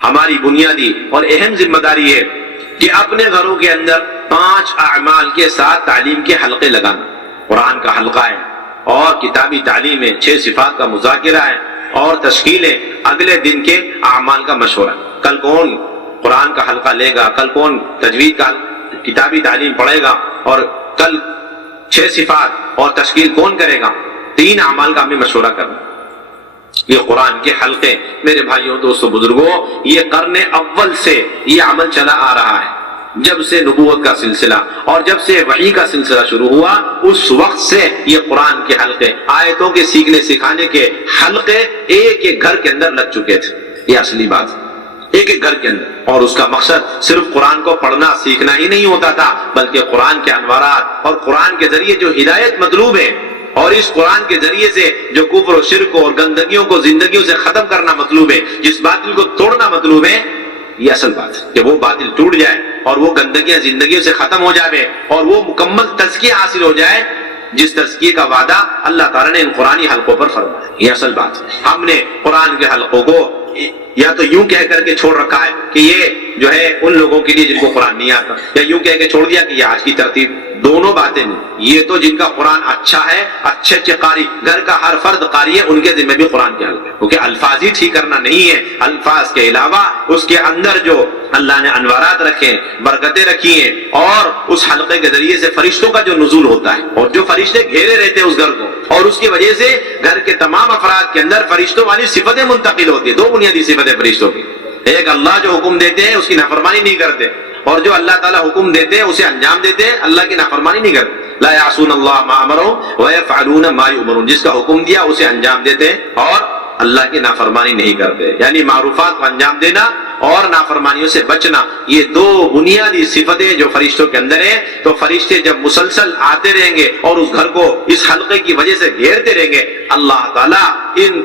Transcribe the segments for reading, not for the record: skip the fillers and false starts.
ہماری بنیادی اور اہم ذمہ داری ہے کہ اپنے گھروں کے اندر 5 اعمال کے ساتھ تعلیم کے حلقے لگانا. قرآن کا حلقہ ہے اور کتابی تعلیم ہے، 6 صفات کا مذاکرہ ہے اور تشکیل ہے، اگلے دن کے اعمال کا مشورہ. کل کون قرآن کا حلقہ لے گا، کل کون تجوید کا کتابی تعلیم پڑھے گا، اور کل 6 صفات اور تشکیل کون کرے گا، 3 اعمال کا ہمیں مشورہ کرنا. یہ قرآن کے حلقے میرے بھائیوں دوستوں بزرگوں، یہ قرن اول سے یہ عمل چلا آ رہا ہے. جب سے نبوت کا سلسلہ اور جب سے وحی کا سلسلہ شروع ہوا، اس وقت سے یہ قرآن کے حلقے، آیتوں کے سیکھنے سکھانے کے حلقے ایک ایک گھر کے اندر لگ چکے تھے. یہ اصلی بات ہے، ایک ایک گھر کے اندر. اور اس کا مقصد صرف قرآن کو پڑھنا سیکھنا ہی نہیں ہوتا تھا، بلکہ قرآن کے انوارات اور قرآن کے ذریعے جو ہدایت مطلوب ہے، اور اس قرآن کے ذریعے سے جو کفر و شرک اور گندگیوں کو زندگیوں سے ختم کرنا مطلوب ہے، جس باطل کو توڑنا مطلوب ہے، یہ اصل بات ہے کہ وہ باطل ٹوٹ جائے اور وہ گندگیاں زندگیوں سے ختم ہو جائے اور وہ مکمل تزکیہ حاصل ہو جائے، جس تزکیے کا وعدہ اللہ تعالیٰ نے ان قرآنی حلقوں پر فرمایا. یہ اصل بات ہے. ہم نے قرآن کے حلقوں کو یا تو یوں کہہ کر کے چھوڑ رکھا ہے کہ یہ جو ہے ان لوگوں کے لیے جن کو قرآن نہیں آتا، یا یوں کہہ کے چھوڑ دیا کہ یہ آج کی ترتیب. دونوں باتیں نہیں. یہ تو جن کا قرآن اچھا ہے، اچھے اچھے قاری، گھر کا ہر فرد قاری ہے، ان کے ذمہ بھی قرآن کے حلقے، کیونکہ الفاظ ہی ٹھیک کرنا نہیں ہے. الفاظ کے علاوہ اس کے اندر جو اللہ نے انوارات رکھے، برکتیں رکھی ہیں، اور اس حلقے کے ذریعے سے فرشتوں کا جو نزول ہوتا ہے، اور جو فرشتے گھیرے رہتے ہیں اس گھر کو، اور اس کی وجہ سے گھر کے تمام افراد کے اندر فرشتوں والی صفتیں منتقل ہوتی ہیں. 2 بنیادی صفتیں فرشتوں کی. ایک، اللہ جو حکم دیتے ہیں اس کی نافرمانی نہیں کرتے، اور جو اللہ تعالیٰ حکم دیتے ہیں اسے انجام دیتے ہیں، اللہ کی نافرمانی نہیں کرتے. لا یعصون اللہ ما امرهم ویفعلون ما یؤمرون. جس کا حکم دیا اسے انجام دیتے ہیں اور اللہ کی نافرمانی نہیں کرتے. یعنی معروفات کو انجام دینا اور نافرمانیوں سے بچنا، یہ 2 بنیادی صفتیں جو فرشتوں کے اندر ہیں. تو فرشتے جب مسلسل آتے رہیں گے اور اس گھر کو اس حلقے کی وجہ سے گھیرتے رہیں گے، اللہ تعالیٰ ان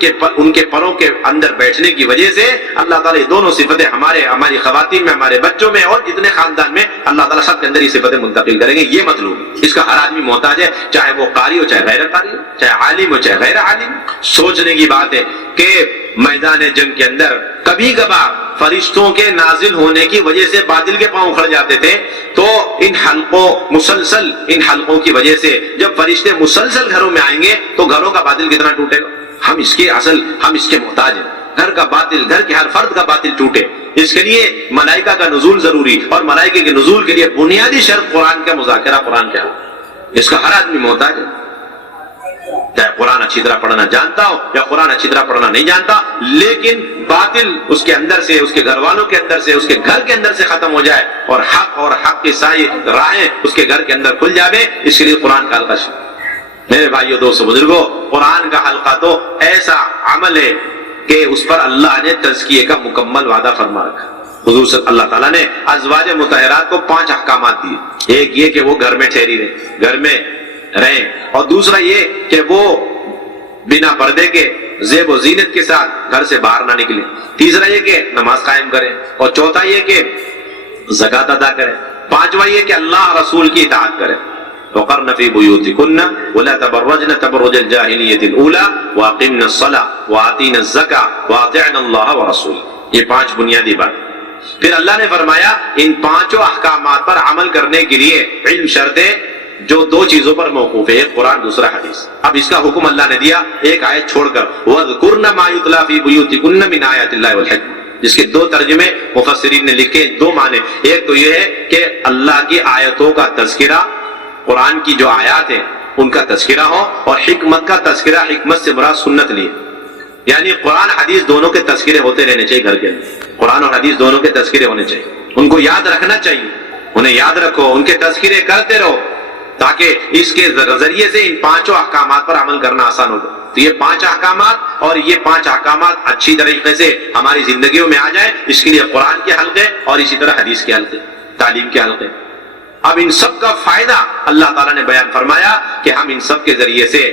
کے پروں کے اندر بیٹھنے کی وجہ سے اللہ تعالیٰ یہ دونوں صفتیں ہماری خواتین میں، ہمارے بچوں میں اور جتنے خاندان میں، اللہ تعالیٰ سب کے اندر یہ صفتیں منتقل کریں گے. یہ مطلوب اس کا ہر آدمی محتاج ہے، چاہے وہ قاری ہو، چاہے غیر قاری ہو، چاہے عالم ہو، چاہے غیر عالم. سوچنے کی بات ہے کہ میدان جنگ کے اندر کبھی کبھار فرشتوں کے نازل ہونے کی وجہ سے باطل کے پاؤں کھڑ جاتے تھے. تو ان حلقوں کی وجہ سے جب فرشتے مسلسل گھروں میں آئیں گے تو گھروں کا باطل کتنا ٹوٹے گا. ہم اس کے محتاج ہیں. گھر کا باطل، گھر کے ہر فرد کا باطل ٹوٹے، اس کے لیے ملائکہ کا نزول ضروری، اور ملائکہ کے نزول کے لیے بنیادی شرط قرآن کا مذاکرہ، قرآن کیا ہے، اس کا ہر آدمی محتاج ہے. چاہے قرآن اچھی طرح پڑھنا جانتا ہو یا قرآن اچھی طرح پڑھنا نہیں جانتا، لیکن باطل اس کے اندر سے، اس کے گھر والوں کے اندر سے، اس کے گھر کے اندر سے ختم ہو جائے اور حق کی ساری راہیں اس کے گھر کے اندر کھل جائے. اس کے لیے قرآن کا حلقہ. میرے بھائیو دوستو بزرگوں، قرآن کا حلقہ تو ایسا عمل ہے کہ اس پر اللہ نے تزکیے کا مکمل وعدہ فرما رکھا. حضور صلی اللہ تعالیٰ نے ازواج مطہرات کو 5 احکامات دیے. ایک یہ کہ وہ گھر میں ٹھہری رہیں، اور دوسرا یہ کہ وہ بنا پردے کے زیب و زینت کے ساتھ گھر سے باہر نہ نکلیں. تیسرا یہ کہ نماز قائم کریں، اور چوتھا یہ کہ زکوٰۃ ادا کریں. 5واں یہ کہ اللہ رسول کی اطاعت کریں. وقرن فی بیوتکن ولا تبرجن تبرج الجاہلیۃ الاولی واقمن الصلاۃ وآتین الزکاۃ واطعن اللہ ورسولہ. یہ 5 بنیادی بات. پھر اللہ نے فرمایا ان 5 احکامات پر عمل کرنے کے لیے علم شرط ہے جو 2 چیزوں پر موقوف ہے، ایک قرآن، دوسرا حدیث. اب اس کا حکم اللہ نے دیا ایک آیت چھوڑ کر، وَاذْكُرْنَ مَا يُتْلَى فِي بُيُوتِكُنَّ مِنْ آيَاتِ اللَّهِ وَالْحِكْمَةِ، جس کے 2 ترجمے مفسرین نے لکھے، 2 معنی. ایک تو یہ ہے کہ اللہ کی آیتوں کا تذکرہ، قرآن کی جو آیات ہیں ان کا تذکرہ ہو، اور حکمت کا تذکرہ، حکمت سے مراد سنت لی، یعنی قرآن حدیث دونوں کے تذکرے ہوتے رہنے چاہیے. گھر کے اندر قرآن اور حدیث دونوں کے تذکرے ہونے چاہیے. ان کو یاد رکھنا چاہیے، انہیں یاد رکھو، ان کے تذکرے کرتے رہو، تاکہ اس کے ذریعے سے ان 5 احکامات پر عمل کرنا آسان ہو جائے. تو یہ 5 احکامات اور یہ 5 احکامات اچھی طریقے سے ہماری زندگیوں میں آ جائیں، اس کے لیے قرآن کے حلقے اور اسی طرح حدیث کے حلقے، تعلیم کے حلقے. اب ان سب کا فائدہ اللہ تعالیٰ نے بیان فرمایا کہ ہم ان سب کے ذریعے سے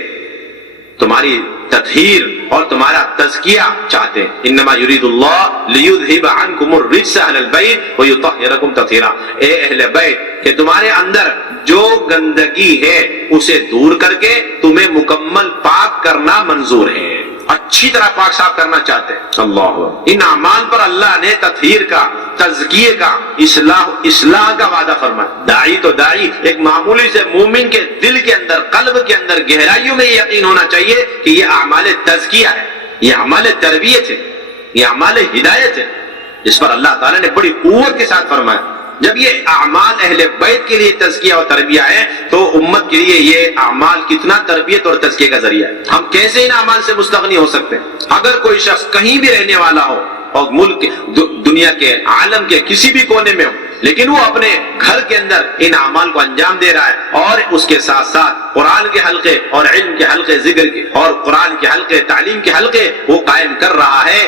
تمہاری تطہیر اور تمہارا تزکیہ چاہتے ہیں. انما یرید اللہ لیذھب عنکم الرجس اہل البیت ویطہرکم تطہیرا. اے اہل بیت، کہ تمہارے اندر جو گندگی ہے اسے دور کر کے تمہیں مکمل پاک کرنا منظور ہے. اچھی طرح پاک صاف کرنا چاہتے ہیں۔ اللہ، ان اعمال پر اللہ نے تطہیر کا، تزکیے کا، اصلاح کا وعدہ فرمایا۔ داعی تو داعی ایک معمولی سے مومن کے دل کے اندر، قلب کے اندر گہرائیوں میں یہ یقین ہونا چاہیے کہ یہ اعمال تزکیہ ہے، یہ اعمال تربیت ہے، یہ اعمال ہدایت ہے، جس پر اللہ تعالیٰ نے بڑی قوت کے ساتھ فرمایا۔ جب یہ اعمال اہل بیت کے لیے تزکیہ اور تربیہ ہے تو امت کے لیے یہ اعمال کتنا تربیت اور تزکیے کا ذریعہ ہے۔ ہم کیسے ان اعمال سے مستغنی ہو سکتے ہیں؟ اگر کوئی شخص کہیں بھی رہنے والا ہو اور ملک، دنیا کے، عالم کے کسی بھی کونے میں ہو، لیکن وہ اپنے گھر کے اندر ان اعمال کو انجام دے رہا ہے اور اس کے ساتھ ساتھ قرآن کے حلقے اور علم کے حلقے، ذکر کے اور قرآن کے حلقے، تعلیم کے حلقے وہ قائم کر رہا ہے،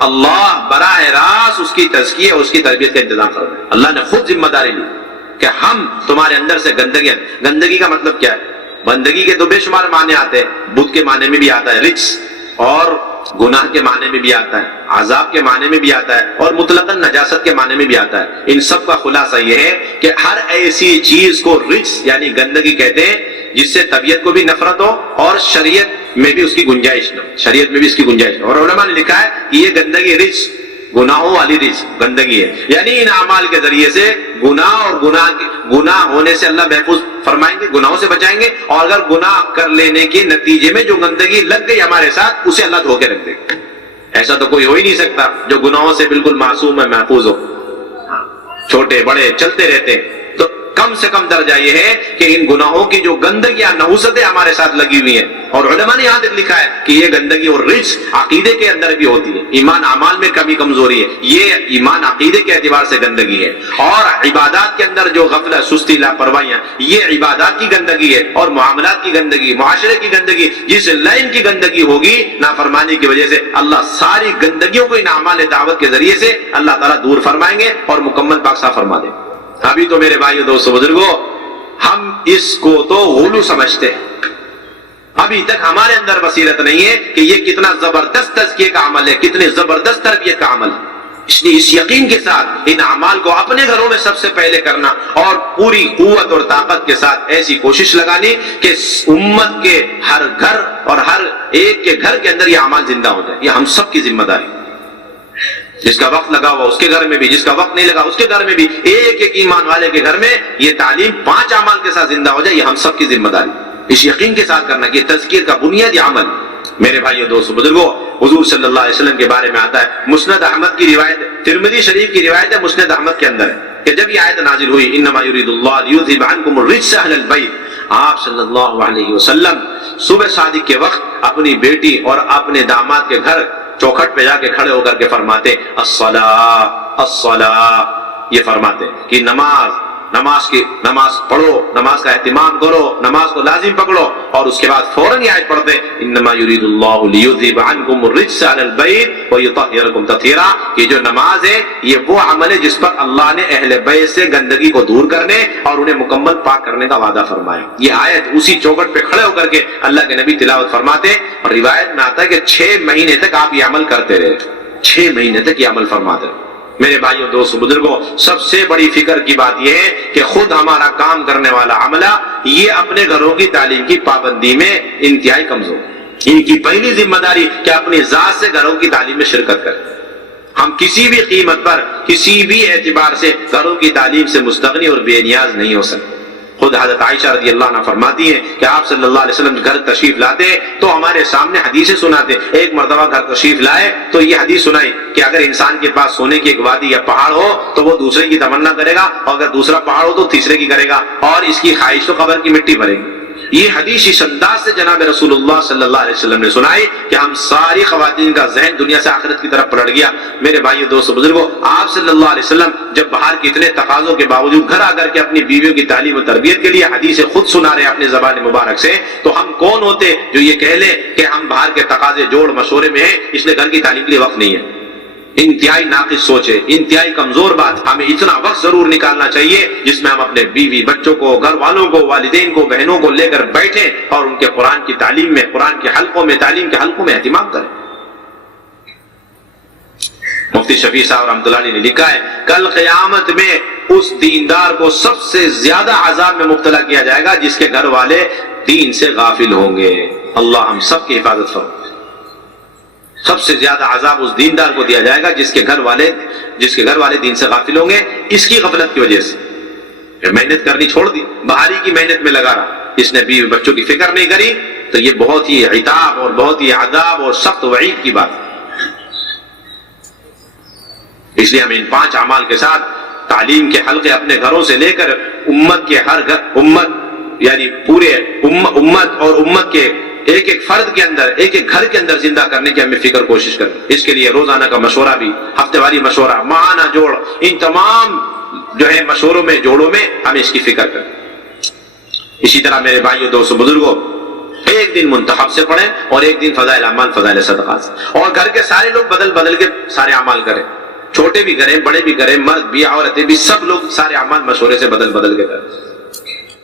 اللہ براہ راست اس کی تزکیہ اور اس کی تربیت کا انتظام کر رہا ہے۔ اللہ نے خود ذمہ داری لی کہ ہم تمہارے اندر سے گندگی کا مطلب کیا ہے؟ گندگی کے تو بے شمار معنی آتے ہیں، بدھ کے معنی میں بھی آتا ہے رجس، اور گناہ کے معنی میں بھی آتا ہے، عذاب کے معنی میں بھی آتا ہے، اور مطلقاً نجاست کے معنی میں بھی آتا ہے۔ ان سب کا خلاصہ یہ ہے کہ ہر ایسی چیز کو رجس یعنی گندگی کہتے ہیں جس سے طبیعت کو بھی نفرت ہو اور شریعت میں بھی اس کی گنجائش نہ ہو، شریعت میں بھی اس کی گنجائش نہ ہو۔ اور علماء نے لکھا ہے کہ یہ گندگی رجس، گناہوں والی رجس گندگی ہے، یعنی ان اعمال کے ذریعے سے گناہ اور گناہ ہونے سے اللہ محفوظ فرمائیں گے، گناہوں سے بچائیں گے، اور اگر گناہ کر لینے کے نتیجے میں جو گندگی لگ گئی ہمارے ساتھ اسے اللہ دھو کے رکھ دے گا۔ ایسا تو کوئی ہو ہی نہیں سکتا جو گناہوں سے بالکل معصوم ہے، محفوظ ہو، چھوٹے بڑے چلتے رہتے ہیں۔ تو کم سے کم درجہ یہ ہے کہ ان گناہوں کی جو گندگیاں، نحوستیں ہمارے ساتھ لگی ہوئی ہیں، اور علماء نے یہاں تک لکھا ہے کہ یہ گندگی اور رجس عقیدے کے اندر بھی ہوتی ہے، ایمان اعمال میں کمی کمزوری ہے، یہ ایمان عقیدے کے اعتبار سے گندگی ہے، اور عبادات کے اندر جو غفلت، سستی، لاپرواہیاں، یہ عبادات کی گندگی ہے، اور معاملات کی گندگی، معاشرے کی گندگی، جس لائن کی گندگی ہوگی نافرمانی کی وجہ سے، اللہ ساری گندگیوں کو ان اعمال دعوت کے ذریعے سے اللہ تعالیٰ دور فرمائیں گے اور مکمل پاک صاف فرما دیں۔ ابھی تو میرے بھائیو، دوستو، بزرگوں، ہم اس کو تو غلو سمجھتے ہیں، ابھی تک ہمارے اندر بصیرت نہیں ہے کہ یہ کتنا زبردست تزکیے کا عمل ہے، کتنے زبردست تربیت کا عمل ہے۔ اس لیے اس یقین کے ساتھ ان اعمال کو اپنے گھروں میں سب سے پہلے کرنا، اور پوری قوت اور طاقت کے ساتھ ایسی کوشش لگانی کہ امت کے ہر گھر اور ہر ایک کے گھر کے اندر یہ اعمال زندہ ہو جائے۔ یہ ہم سب کی ذمہ داری ہے۔ جس کا وقت لگا ہوا اس کے گھر میں بھی، جس کا وقت نہیں لگا اس کے گھر میں بھی، ایک ایک ایمان والے کے گھر میں یہ تعلیم 5 اعمال کے ساتھ زندہ ہو جائے، یہ ہم سب کی ذمہ داری، اس یقین کے ساتھ کرنا کہ تزکیہ کا بنیادی عمل۔ میرے بھائیو، دوستو، بزرگوں، حضور صلی اللہ علیہ وسلم کے بارے میں آتا ہے، مسند احمد کی روایت، ترمذی شریف کی روایت ہے، مسند احمد کے اندر ہے کہ جب یہ آیت نازل ہوئی، انما یرید اللہ لیذھب عنکم الرجس اہل البیت، آپ صلی اللہ علیہ وسلم صبح صادق کے وقت اپنی بیٹی اور اپنے داماد کے گھر چوکھٹ پہ جا کے کھڑے ہو کر کے فرماتے الصلاۃ الصلاۃ، یہ فرماتے کہ نماز پڑھو، نماز کا اہتمام کرو، نماز کو لازم پکڑو، اور اس کے بعد فوراً یہ آیت پڑھتے انما یرید اللہ لیذھب عنکم الرجس اہل البیت ویطہرکم تطہیرا، کہ جو نماز ہے یہ وہ عمل ہے جس پر اللہ نے اہل بیت سے گندگی کو دور کرنے اور انہیں مکمل پاک کرنے کا وعدہ فرمایا۔ یہ آیت اسی چوکھٹ پہ کھڑے ہو کر کے اللہ کے نبی تلاوت فرماتے، اور روایت میں آتا ہے کہ 6 مہینے تک آپ یہ عمل کرتے رہے، 6 مہینے تک یہ عمل فرماتے رہے۔ میرے بھائیوں، دوستو، بزرگوں، سب سے بڑی فکر کی بات یہ ہے کہ خود ہمارا کام کرنے والا عملہ یہ اپنے گھروں کی تعلیم کی پابندی میں انتہائی کمزور، ان کی پہلی ذمہ داری کہ اپنی ذات سے گھروں کی تعلیم میں شرکت کریں۔ ہم کسی بھی قیمت پر، کسی بھی اعتبار سے گھروں کی تعلیم سے مستغنی اور بے نیاز نہیں ہو سکتے۔ خود حضرت عائشہ رضی اللہ عنہ فرماتی ہیں کہ آپ صلی اللہ علیہ وسلم گھر تشریف لاتے تو ہمارے سامنے حدیثیں سناتے۔ ایک مرتبہ گھر تشریف لائے تو یہ حدیث سنائی کہ اگر انسان کے پاس سونے کی ایک وادی یا پہاڑ ہو تو وہ دوسرے کی تمنا کرے گا، اور اگر دوسرا پہاڑ ہو تو تیسرے کی کرے گا، اور اس کی خواہش تو قبر کی مٹی بھرے گی۔ یہ حدیث اس انداز سے جناب رسول اللہ صلی اللہ علیہ وسلم نے سنائی کہ ہم ساری خواتین کا ذہن دنیا سے آخرت کی طرف پلٹ گیا۔ میرے بھائیو، دوستو، بزرگوں، آپ صلی اللہ علیہ وسلم جب باہر کے اتنے تقاضوں کے باوجود گھر آ کر کے اپنی بیویوں کی تعلیم و تربیت کے لیے حدیث خود سنا رہے اپنے زبان مبارک سے، تو ہم کون ہوتے جو یہ کہہ لیں کہ ہم باہر کے تقاضے جوڑ مشورے میں ہیں، اس لیے گھر کی تعلیم کے لیے وقت نہیں ہے۔ انتہائی ناقص سوچ ہے، انتہائی کمزور بات۔ ہمیں اتنا وقت ضرور نکالنا چاہیے جس میں ہم اپنے بیوی بچوں کو، گھر والوں کو، والدین کو، بہنوں کو لے کر بیٹھیں اور ان کے قرآن کی تعلیم میں، قرآن کے حلقوں میں، تعلیم کے حلقوں میں اہتمام کریں۔ مفتی شفیع صاحب رحمۃ اللہ علیہ نے لکھا ہے، کل قیامت میں اس دیندار کو سب سے زیادہ عذاب میں مبتلا کیا جائے گا جس کے گھر والے دین سے غافل ہوں گے۔ اللہ ہم سب کی حفاظت فرمائے۔ سب سے زیادہ عذاب اس دیندار کو دیا جائے گا جس کے گھر والے دین سے غافل ہوں گے اس کی غفلت کی وجہ سے۔ محنت کرنی چھوڑ دی، باہری کی محنت میں لگا رہا، اس نے بیوی بچوں کی فکر نہیں کری، تو یہ بہت ہی عتاب اور بہت ہی عذاب اور سخت وعید کی بات ہے۔ اس لیے ہمیں ان 5 اعمال کے ساتھ تعلیم کے حلقے اپنے گھروں سے لے کر امت کے ہر گھر، امت یعنی پورے امت اور امت کے ایک ایک فرد کے اندر، ایک ایک گھر کے اندر زندہ کرنے کی ہمیں فکر کوشش کریں۔ اس کے لیے روزانہ کا مشورہ بھی، ہفتے واری مشورہ، ماہانہ جوڑ، ان تمام جو ہے مشوروں میں، جوڑوں میں ہمیں اس کی فکر کریں۔ اسی طرح میرے بھائیوں، دوستوں، بزرگوں، ایک دن منتخب سے پڑھیں اور ایک دن فضائل اعمال، فضائل صدقات سے، اور گھر کے سارے لوگ بدل بدل کے سارے اعمال کریں، چھوٹے بھی کریں، بڑے بھی کریں، مرد بھی، عورتیں بھی، سب لوگ سارے اعمال مشورے سے بدل بدل کے کریں۔